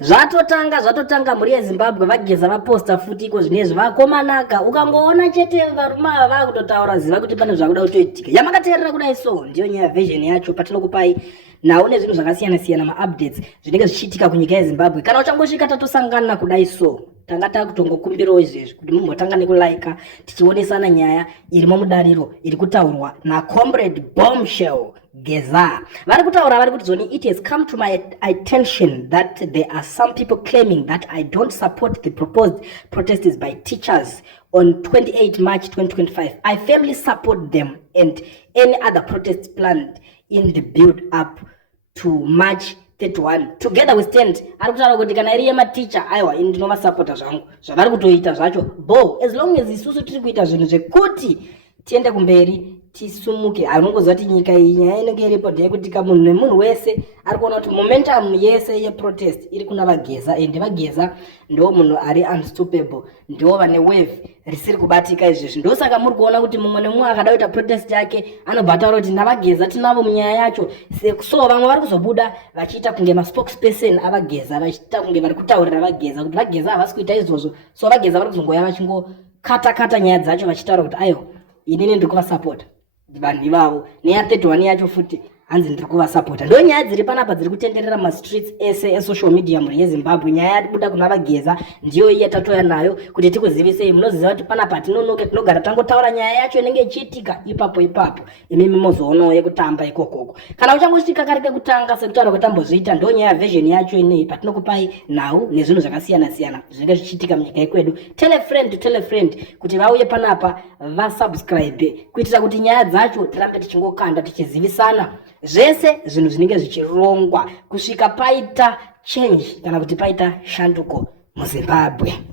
Zvatotanga muri yeZimbabwe vageza vaposta futi iko zvinezvi vakomanaka ukangoona chete varuma vakutotaura ziva kuti pane zvakuda kutoitika yamakateerera kudai so ndiyo nyaya version yacho patinokupai nawo nezvinhu zvakasiyana maupdates zvinenge zvichiitika kunyika yeZimbabwe kana uchangosvika tatosangana kudai so tanga takutongokumbirawo izvezvi kuti mumbotanga nekulike tichionesana nyaya irimo mudariro iri kutaurwa naComrade Bombshell Geza. Vari kuti zoni it has come to my attention that there are some people claiming that I don't support the proposed protests by teachers on 28 March 2025. I firmly support them and any other protests planned in the build up to March 31. Together we stand. Ari kutaura kuti kana iriye maticha aiwa ini ndinovasapota zvangu zvavari kutoita zvacho bo as long as isusu tiri kuita zvinhu zvekuti tiende kumberi tisumuke anongoziva kuti nyika iyi nyaya inenge iripo ndeyekuti munhu nemunhu wese ari kuona kuti momentum yese yeprotest iri kuna Vageza ende Vageza ndo munhu ari unstoppable ndo vane wave risiri kubatika izvezvi ndosaka muri kuona kuti mumwe nemumwe akada kuita protest yake anobva ataura kuti naVageza tinavo munyaya yacho so vamwe vari kuzobuda vachiita kunge maspokesperson aVageza vachiita kunge vari kutaurira Vageza kuti Vageza havasi kuita izvozvo so Vageza vari kuzongoya vachingokata nyaya dzacho vachitaura kuti aiwa inini ndiri kuvasapota vanhu ivavo neya 31 yacho futi hanzi ndiri kuvasapota ndo nyaya dziri panapa dziri kutenderera mastreets ese esocial media muri yeZimbabwe nyaya yatibuda kuna Vageza ndiyo iye tatoya nayo kuti tikuzivisei munoziva kuti panapa tinonoke tinogara tangotaura nyaya yacho inenge ichiitika ipapo imimi mozoonawo yekutamba ikokoko kana uchangosvika kare kekutanga sekutaura kwetambozviita ndo nyaya version yacho inei patinokupai nhau nezvinhu zvakasiyana zvinenge zvichiitika munyika yekwedu tell a friend kuti vauye panapa vasubscribe kuitira kuti nyaya dzacho tirambe tichingokanda tichizivisana zvese zvinhu zvinenge zvichirongwa kusvika paita change kana kuti paita shanduko muZimbabwe.